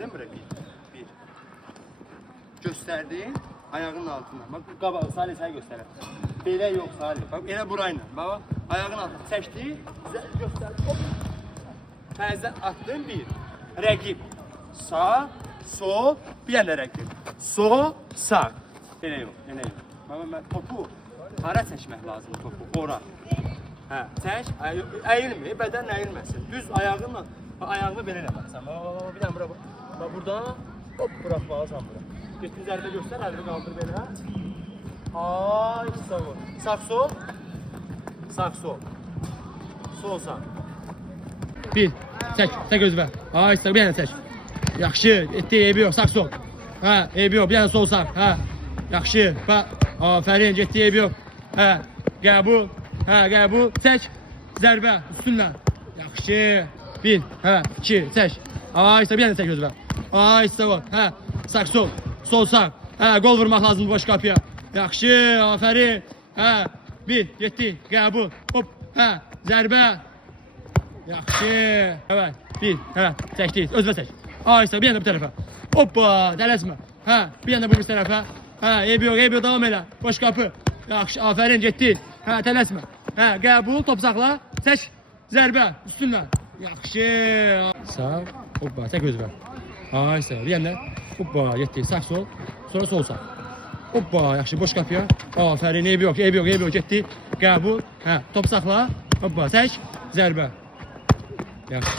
Attın buraya bir. Gösterdin ayağının altına. Bak qabağı Salih sen göstərəm. Belə yox Salih. Bak elə burayla. Bak ayağın altına çəkdi, göstər. Hop. Təzə attın bir. Rəqib. Sağ, sol, bir yana rəqib. Sol, sağ. Elə yox, elə yox. Baba mən topu hara çəkmək lazım topu? Ora. Hə, çək, əyilmir, bədən əyilməsin. Düz ayağınla, ayağını belə eləməlisən. Baba, bir dənə bura. Bax buradan hop buraxmalısan bura. Getdin zərbə göstər, əlini qaldır belə. Ay, sağ ol. Sağ sol. Sağ sol. Sol sağ. Bir. Çək özünə. Ay, sağ bir yana çək. Yaxşı, etdi, eybi yox, sağ sol. Hə, eybi yox, bir yana sol sağ. Hə. Yaxşı. Bax, afərin, getdi, eybi yox. Hə, qəbul. Hə, qəbul. Çək. Zərbə üstünlə. Yaxşı. Bir, hə, iki, çək. Ay, sağ bir yana çək özünə. Ay, sağ ol. Hə, sağ sol. Sol sağ. Hə, gol vurmaq lazımdır boş qapıya. Yaxşı, afərin. Hə, bir, getdi, qəbul. Hop, hə, zərbə. Yaxşı. Evet, bir, hə, çəkdik, özünə çək. Ay, sağ, bir yana bu tərəfə. Hoppa, tələsmə. Hə, bir yana bu bir tərəfə. Hə, eybi yox, davam elə. Boş qapı. Yaxşı, afərin, getdi. Hə, tələsmə. Hə, qəbul, top saxla. Çək, zərbə, üstünlə. Yaxşı. Sağ, hoppa, çək özünə. Ay, sağ, bir yana. Hoppa, getdi, sağ sol, sonra sol sağ. Hoppa, yaxşı, boş qapıya. Afərin, eybi yox, getdi. Qəbul, hə, top saxla. Hoppa, çək, zərbə. Yaxşı.